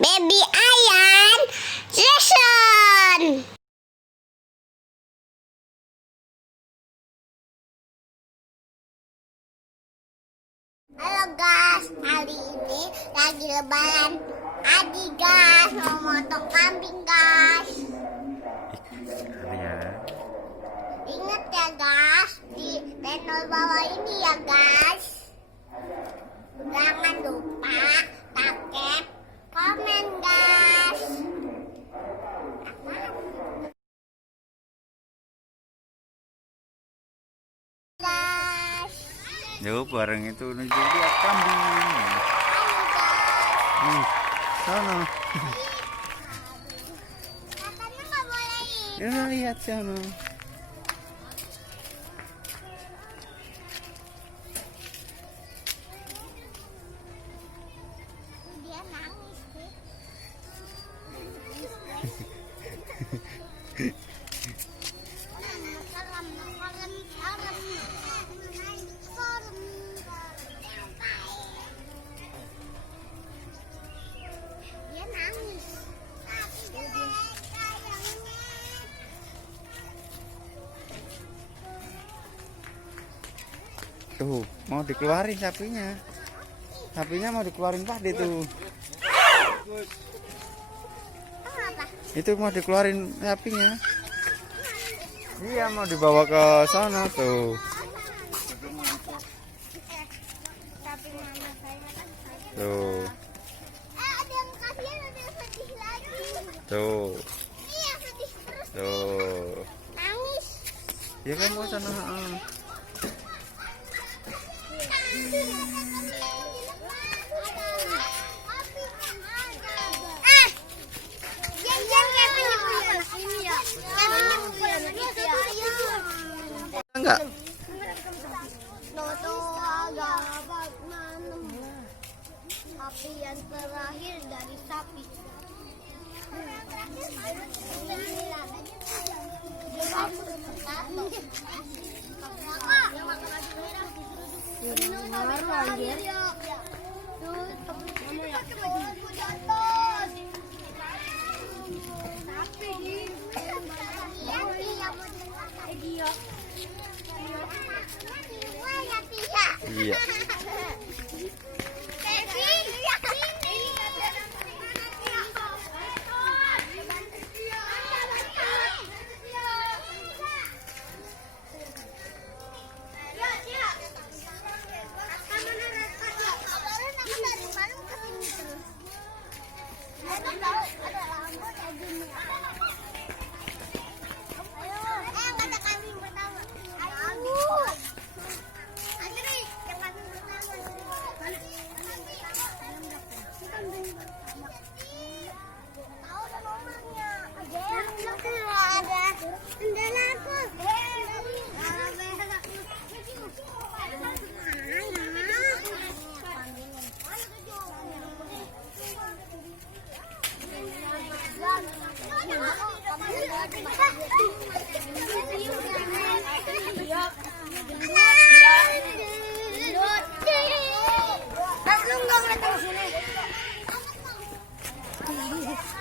Baby Ayan Jason. Halo guys, hari ini lagi lebaran. Adi guys, mau motong kambing guys. Ingat ya guys, di channel bawah ini ya guys. Jangan lupa pakai komen guys. Guys. Jauh bareng itu menuju lihat kambing. Sana. Katanya nggak boleh ini. Ya lihat sana. Dia nangis sih. Dia nangis. Tuh, mau dikeluarin sapinya. Sapinya mau dikeluarin Pak tuh. Apa? Itu mau dikeluarin sapinya. Iya, mau dibawa ke sana tuh. Tapi mama saya kan Tuh, ada yang kasihan, ada yang sedih lagi. tuh, Iya, sedih terus. tuh. Nangis. Ya kan mau sana. Enggak. Sapi yang terakhir dari sapi. Iya.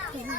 Sini.